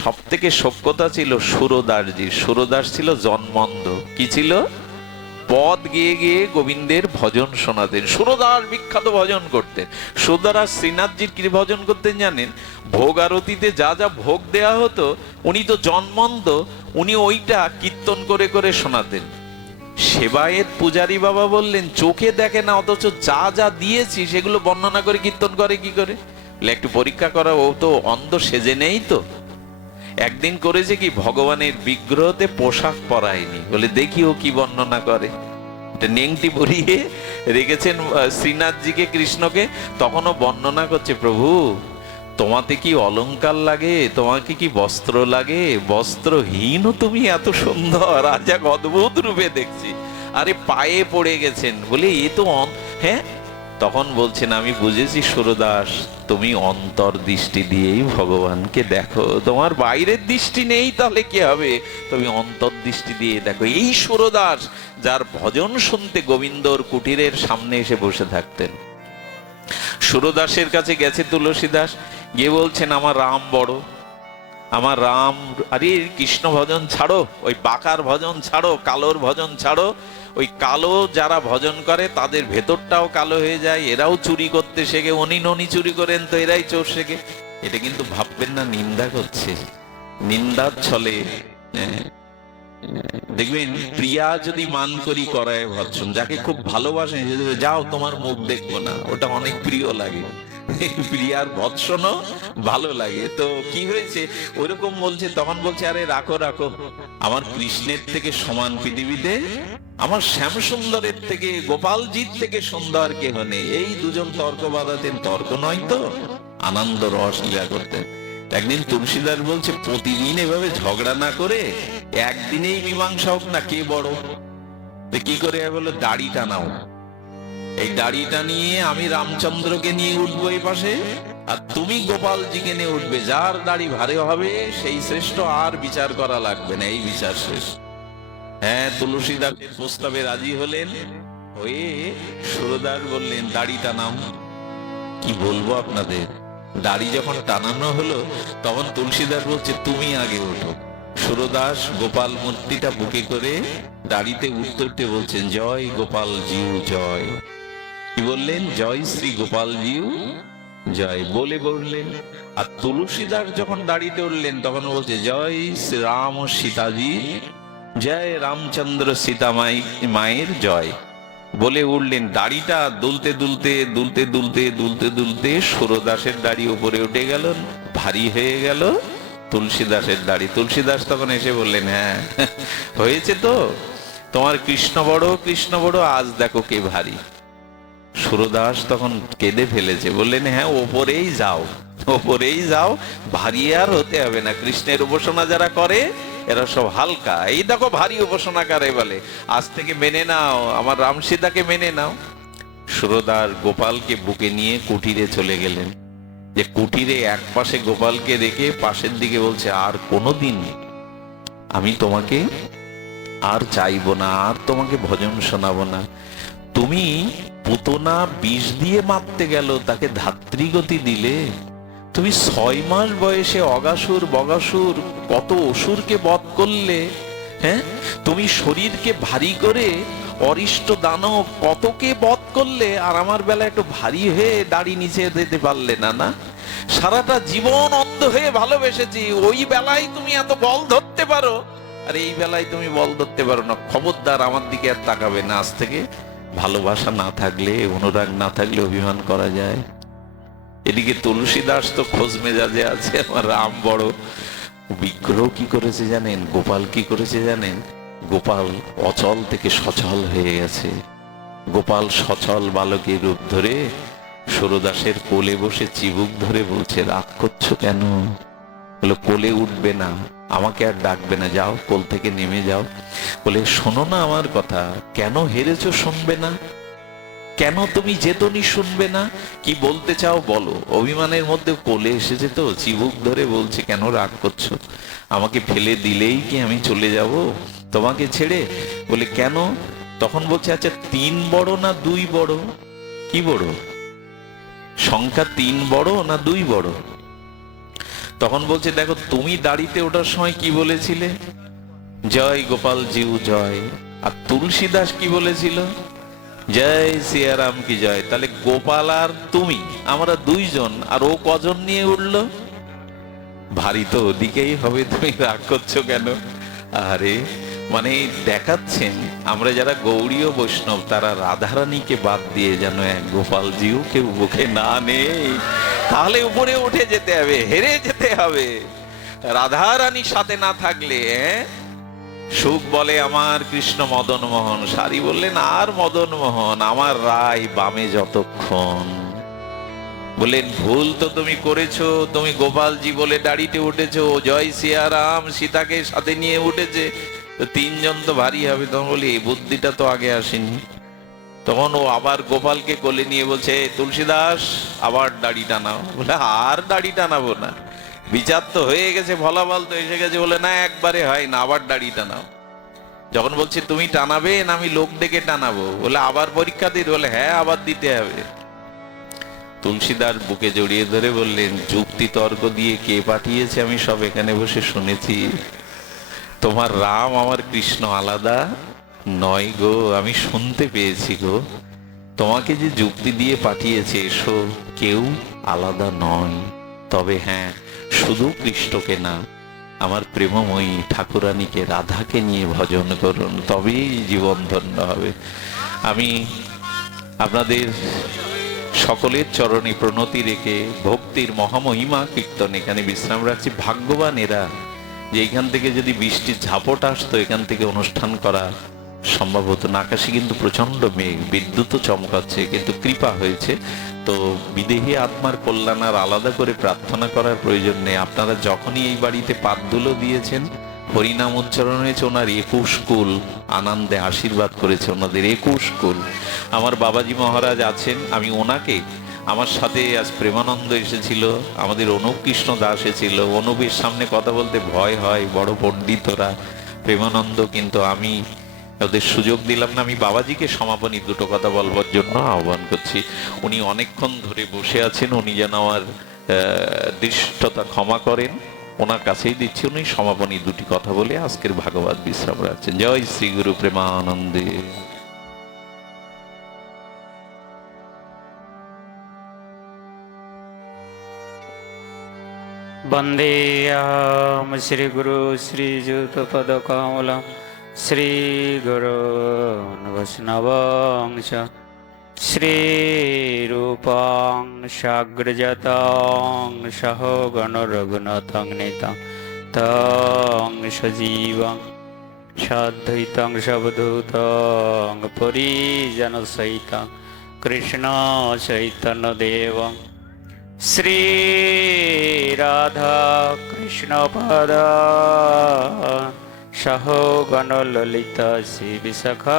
সব থেকে সভ্যতা ছিল সুরদাসজির। সুরদাস ছিল জন্মন্ধ। কি ছিল? পদ গিয়ে গিয়ে গোবিন্দের ভজন শোনাতেন। সুরদাস বিখ্যাত ভজন করতেন। সুরদাস শ্রীনাথজির কি ভজন করতেন জানেন? ভোগ আরতিতে যা যা ভোগ দেয়া হতো, উনি তো জন্মন্ধ, উনি ওইটা কীর্তন করে করে শোনাতেন। সেবায়েত পূজারী বাবা বললেন, চোখে দেখে না, অথচ যা যা দিয়েছি সেগুলো বর্ণনা করে কীর্তন করে কি করে? একটু পরীক্ষা করা, ও তো অন্ধ সেজে নেই তো। একদিন করেছে কি, ভগবানের বিগ্রহতে পোশাক পরায়নি, বলে দেখি ও কি বর্ণনা করে। নেংটি পরিয়ে রেখেছেন শ্রীনাথজিকে, কৃষ্ণকে, তখনও বর্ণনা করছে, প্রভু তোমাতে কি অলংকার লাগে, তোমাকে কি বস্ত্র লাগে, বস্ত্রহীন তুমি এত সুন্দর, আজ এক অদ্ভুত রূপে দেখছি। আরে পায়ে পড়ে গেছেন, বলে এ তো হ্যাঁ। তখন বলছেন, আমি বুঝেছি সুরদাস, তুমি অন্তর দৃষ্টি দিয়েই ভগবানকে দেখো, তোমার বাইরের দৃষ্টি নেই, তাহলে কি হবে, তুমি অন্তর দৃষ্টি দিয়ে দেখো। এই সুরদাস, যার ভজন শুনতে গোবিন্দর কুটিরের সামনে এসে বসে থাকতেন। সুরদাসের কাছে গেছে তুলসীদাস, গিয়ে বলছেন, আমার রাম বড়, আমার রাম। আরে কৃষ্ণ ভজন ছাড়ো, ওই বাঁকার ভজন ছাড়ো, কালোর ভজন ছাড়ো। ওই কালো যারা ভজন করে তাদের ভেতরটাও কালো হয়ে যায়, এরাও চুরি করতে শেখে, উনি ননি চুরি করেন তো এরাই চোর শেখে। এটা কিন্তু ভাববেন না নিন্দা করছে, নিন্দার ছলে। দেখবেন প্রিয়া যদি মান করি করায় ভৎসন, যাকে খুব ভালোবাসেন, যাও তোমার মুখ দেখবো না, ওটা অনেক প্রিয় লাগে। প্রিয়ার ভৎসনও ভালো লাগে। তো কি হয়েছে, ওইরকম বলছে, তখন বলছে, আরে রাখো রাখো, আমার কৃষ্ণের থেকে সমান পৃথিবীতে, আমার শ্যাম সুন্দরের থেকে, গোপালজির থেকে সুন্দর কেহ নেই। এই দুজন তর্ক বাঁধাতেন, তর্ক নয় তো, আনন্দ রস লীলা করতেন। একদিন তুলসীদাস বলছে, প্রতিদিন এভাবে ঝগড়া না করে একদিনেই মীমাংসা হোক না, কে বড়। কি করে বলো, দাড়ি টানাও, এই দাড়িটা নিয়ে আমি রামচন্দ্রকে নিয়ে উঠবো এই পাশে, আর তুমি গোপালজিকে নিয়ে উঠবে, যার দাড়ি ভারে হবে সেই শ্রেষ্ঠ, আর বিচার করা লাগবে না, এই বিচার শেষ। হ্যাঁ, তুলসীদাসের প্রস্তাবে রাজি হলেন। হয়ে সুরদাস বললেন, দাড়ি টানাও। কি বলবো আপনাদের, দাড়ি যখন টানানো হলো, তখন তুলসীদাস বলছে, তুমি আগে ওঠো। সুরদাস গোপাল মূর্তিটা বুকে করে দাড়িতে উঠতে উঠতে বলছেন, জয় গোপাল জিউ জয়। কি বললেন? জয় শ্রী গোপাল জিউ জয় বলে বললেন। আর তুলসীদাস যখন দাড়িতে উঠলেন, তখন বলছে, জয় শ্রী রাম ও সীতাজি জয়, রামচন্দ্র সীতা মায়ের জয় বলে উঠলেন। দাড়িটা দুলতে দুলতে দুলতে দুলতে দুলতে দুলতে সুরদাসের দাড়ি উপরে উঠে গেল, ভারী হয়ে গেল তুলসীদাসের দাড়ি। তুলসীদাস তখন এসে বললেন, হ্যাঁ হয়েছে তো, তোমার কৃষ্ণ বড়, কৃষ্ণ বড়, আজ দেখো কে ভারী। সুরদাস তখন কেঁদে ফেলেছে, বললেন, হ্যাঁ ওপরেই যাও, ওপরেই যাও, ভারী আর হতে হবে না। কৃষ্ণের উপাসনা যারা করে এরা সব হালকা, এই দেখো ভারী উপাসনা করে বলে, আজ থেকে মেনে নাও, আমার রাম সীতাকে মেনে নাও। সুরদাস গোপালকে বুকে নিয়ে কুটিরে চলে গেলেন। যে কুটিরে এক পাশে গোপালকে রেখে পাশের দিকে বলছে, আর কোনোদিন আমি তোমাকে আর চাইবো না, আর তোমাকে ভজন শোনাবো না। তুমি পুতনা বিষ দিয়ে মারতে গেল, তাকে ধাত্রীগতি দিলে। তুমি 6 মাস বয়সে অগাসুর বগাসুর কত অসুরকে বধ করলে। হ্যাঁ, তুমি শরীরকে ভারী করে অরিষ্ট দানব কতকে বধ করলে, আর আমার বেলা একটু ভারী হয়ে দাড়ি নিচে দিতে পারলে না। না, সারাটা জীবন অন্ধ হয়ে ভালোবেসেছি, ওই বেলায় তুমি এত বল ধরতে পারো, আর এই বেলায় তুমি বল ধরতে পারো না। খবরদার আমার দিকে আর তাকাবে না আজ থেকে। ভালোবাসা না থাকলে, অনুরাগ না থাকলে অভিমান করা যায়। এদিকে তুলসীদাস তো খোঁজ মেজাজে আছে, আমার রাম বড়। বিগ্রহ কি করেছে জানেন, গোপাল কি করেছে জানেন? গোপাল অচল থেকে সচল হয়ে গেছে। গোপাল সচল বালকের রূপ ধরে সুরদাসের কোলে বসে চিবুক ধরে বলছে, রাগ করছো কেন? বলে, কোলে উঠবে না, আমাকে আর ডাকবে না, যাও কোল থেকে নেমে যাও। বলে, শোনো না আমার কথা, কেন হেরেছো শুনবে না? কেন তুমি যেতনি শুনবে না? কি বলতে চাও বলো। অভিমানের মধ্যে কোলে এসেছে তো, চিবুক ধরে বলছে, কেন রাগ করছো? আমাকে ফেলে দিলেই কি আমি চলে যাব তোমাকে ছেড়ে? বলে, কেন? তখন বলছে, আচ্ছা 3 বড় না 2 বড়? কি বড়? সংখ্যা 3 বড় না 2 বড়? তখন বলছে, দেখো তুমি দাড়িতে ওঠার সময় কি বলেছিলে, জয় গোপাল জিউ জয়। আর তুলসীদাস কি বলেছিল, জয় সিয়ারাম কি জয়। তাহলে গোপাল আর তুমি, আমরা দুইজন, আর ও কজন নিয়ে উঠলো? ভারী তো ওদিকেই হবে, তুমি রাগ করছো কেন? আরে মানে দেখাচ্ছেন আমরা যারা গৌড়ীয় বৈষ্ণব তারা রাধারানীকে বাদ দিয়ে যেন এক গোপালজিও কেউ বুকে না নেই, তাহলে উপরে উঠে যেতে হবে, হেরে যেতে হবে। রাধারানীর সাথে না থাকলে সুখ বলে আমার কৃষ্ণ মদন মোহন, সারি বললেন আর মদন মোহন আমার রায় বামে যতক্ষণ। বললেন ভুল তো তুমি করেছো, তুমি গোপালজি বলে দাড়িতে উঠেছো, জয় সিয়ারাম সীতাকে সাথে নিয়ে উঠেছে, তো তিনজন তো ভারী হবে। তখন বলি এই বুদ্ধিটা তো আগে আসেনি। তখন ও আবার গোপালকে কোলে নিয়ে বলছে, তুলসীদাস আবার দাড়ি টানাও। বলে আর দাড়ি টানাবো না, বিচার তো হয়ে গেছে, ফলাফল তো এসে গেছে। বলে না একবারে হয় না, আবার দাড়ি টানাও। যখন বলছে তুমি টানাবে না আমি লোক ডেকে টানাবো, বলে আবার পরীক্ষা দিতে? বলে হ্যাঁ আবার দিতে হবে। তুলসীদাস বুকে জড়িয়ে ধরে বললেন, যুক্তি তর্ক দিয়ে কে পাঠিয়েছে আমি সব এখানে বসে শুনেছি। তোমার রাম আমার কৃষ্ণ আলাদা নয় গো, আমি শুনতে পেয়েছি গো। তোমাকে যে যুক্তি দিয়ে পাঠিয়েছে এসো, কেউ আলাদা নয়। তবে হ্যাঁ, শুধু কৃষ্ণকে না, আমার প্রেমময়ী ঠাকুরানীকে রাধাকে নিয়ে ভজন করুন, তবেই জীবন ধন্য হবে। আমি আপনাদের সকলের চরণে প্রণতি রেখে ভক্তির মহামহিমা কীর্তন এখানে বিশ্রাম রাখছি। ভাগ্যবান এরা যে এখান থেকে যদি বৃষ্টির ঝাপট আসতো এখান থেকে অনুষ্ঠান করা সম্ভব হতো না। আকাশে কিন্তু প্রচন্ড মেঘ, বিদ্যুৎও চমকাচ্ছে, কিন্তু কৃপা হয়েছে। তো বিদেহী আত্মার কল্যাণ আর আলাদা করে প্রার্থনা করার প্রয়োজন নেই। আপনারা যখনই এই বাড়িতে পাতদুলো দিয়েছেন, হরিনাম উচ্চারণ হয়েছে, ওনার 21 কুল আনন্দে আশীর্বাদ করেছে, ওনাদের 21 কুল। আমার বাবাজি মহারাজ আছেন, আমি ওনাকে, আমার সাথে আজ প্রেমানন্দ এসেছিল, আমাদের অনুপ কৃষ্ণ দাস এসেছিল। অনুপের সামনে কথা বলতে ভয় হয়, বড় পণ্ডিত ওরা, প্রেমানন্দ, কিন্তু আমি ওদের সুযোগ দিলাম না। আমি বাবাজিকে সমাপনী দুটো কথা বলবার জন্য আহ্বান করছি। উনি অনেকক্ষণ ধরে বসে আছেন, উনি যেন আমার দৃষ্টতা ক্ষমা করেন, ওনার কাছেই দিচ্ছি। উনি সমাপনী দুটি কথা বলে আজকের ভাগবত বিশ্রাম রাখছেন। জয় শ্রী গুরু প্রেমানন্দে। वन्देऽहं श्रीगुरु श्रीयुतपदकमलं श्रीगुरून् वैष्णवांश श्रीरूपां साग्रजातं सहगणरघुनाथं नेतं तं सजीवं साद्वैतं सवधूतं परिजनसहितं कृष्णचैतन्यदेवं श्री राधा कृष्ण पदा सहगण ललिता श्री विशाखान्वितांश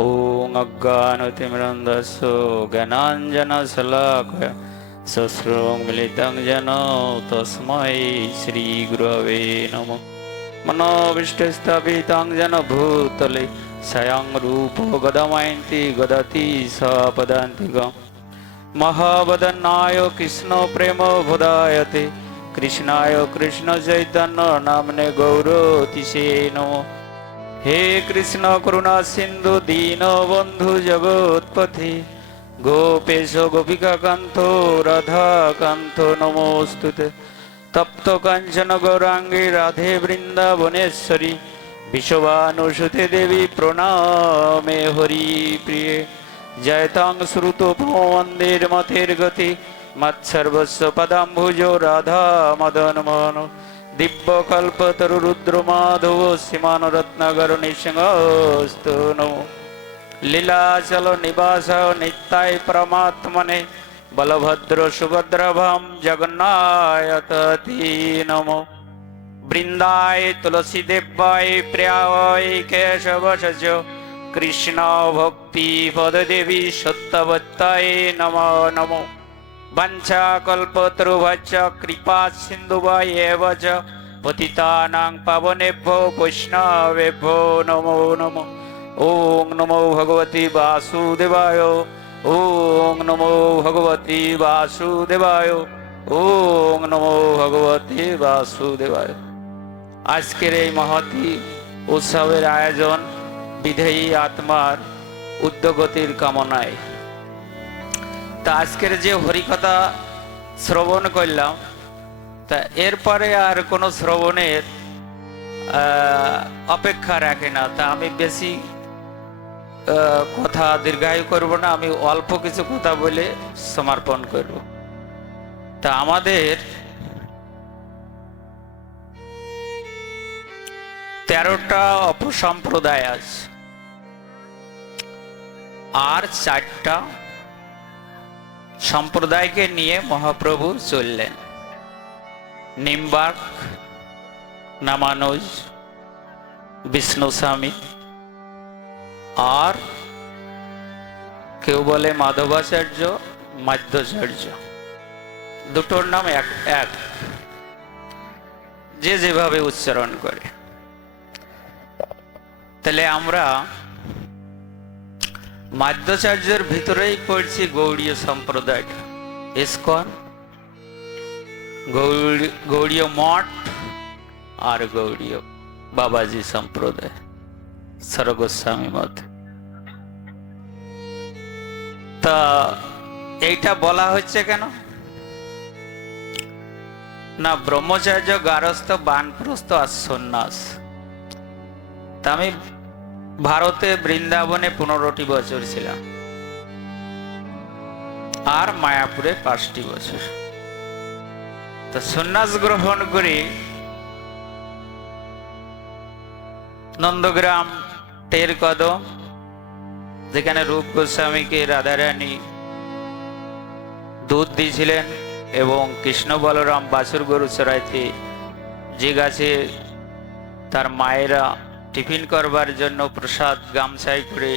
ॐ अज्ञानतिमिरन्धस्य ज्ञानाञ्जनशलाकया चक्षुरुन्मीलितं येन तस्मै श्रीगुरवे नमः। मनोभीष्टस्थापितं येन भूतले स्वयं रूपो गदमयन्ति गदति सपदान्तिकम् महावदनाय कृष्ण प्रेम बोधायते कृष्णाय कृष्ण चैतन्य नामने गौरतिसे नमो। हे कृष्ण करुणा सिंधु दीन बंधु जगत्पति गोपेश गोपिका कांतो राधा कांतो नमोस्तुते। तप्त कांचन गौरांगी राधे वृंदावनेश्वरी विश्वानुसुते देवी प्रणामे हरि प्रिये। जयतां श्रुतोपमन्दिर मतेर गति मत्सर्वस्व पदाम्बुजो राधा मदन मोहन दिव्य कल्पतरु रुद्र माधव सीमान रत्नगर निसिंहस्तु नमो। लीलाचल निवास नित्याय परमात्मने बलभद्र सुभद्रभं जगन्नायतति नमो। वृंदाय तुलसी देवाय प्रियाय केशवश कृष्ण भक्ति पददेवी सत्यवत्ताय नमो नमो। वंशा कल्पतरुभ्यश्च कृपा सिन्धुभ्येव च पतितानां पावनेभ्यो वैष्णवेभ्यो नमो नमो। ओं नमो भगवती वासुदेवाय। ओं नमो भगवती वासुदेवाय। ওং নমো ভগবতে বাসুদেবায়। আজকের এই মহতি উৎসবের আয়োজন বিধেয়ী আত্মার উদ্যোগতির কামনায়। তা আজকের যে হরিকথা শ্রবণ করলাম, তা এরপরে আর কোনো শ্রবণের অপেক্ষা রাখে না। তা আমি বেশি কথা দীর্ঘায়ু করব না, আমি অল্প কিছু কথা বলে সমর্পণ করব। তা আমাদের 13টা অপসম্প্রদায় আছে, আর 4টা সম্প্রদায়কে নিয়ে মহাপ্রভু চললেন। নিম্বার্ক, নামানুজ, বিষ্ণু স্বামী, আর কেউ বলে মাধবাচার্য, মাধ্যাচার্য। দুটোর নাম এক এক, যে যেভাবে উচ্চারণ করে। তাহলে আমরা মাধ্যাচার্যের ভিতরেই পড়ছি গৌড়ীয় সম্প্রদায়টা, ইস্কন, গৌড়ীয় মঠ আর গৌড়ীয় বাবাজি সম্প্রদায়, সরগোস্বামী মত। তা এইটা বলা হচ্ছে কেন না, ব্রহ্মচার্য, গারস্থ, বানপ্রস্থ আর সন্ন্যাস। তা আমি ভারতে বৃন্দাবনে 15টি বছর ছিলাম, আর মায়াপুরে 5টি বছর। তো সন্ন্যাস গ্রহণ করে নন্দগ্রাম, টের কদম, যেখানে রূপ গোস্বামীকে রাধারানী দুধ দিয়েছিলেন, এবং কৃষ্ণ বলরাম বাছুর গরু চড়াইতে যে গাছে তার মায়েরা টিফিন করবার জন্য প্রসাদ গামছাই করে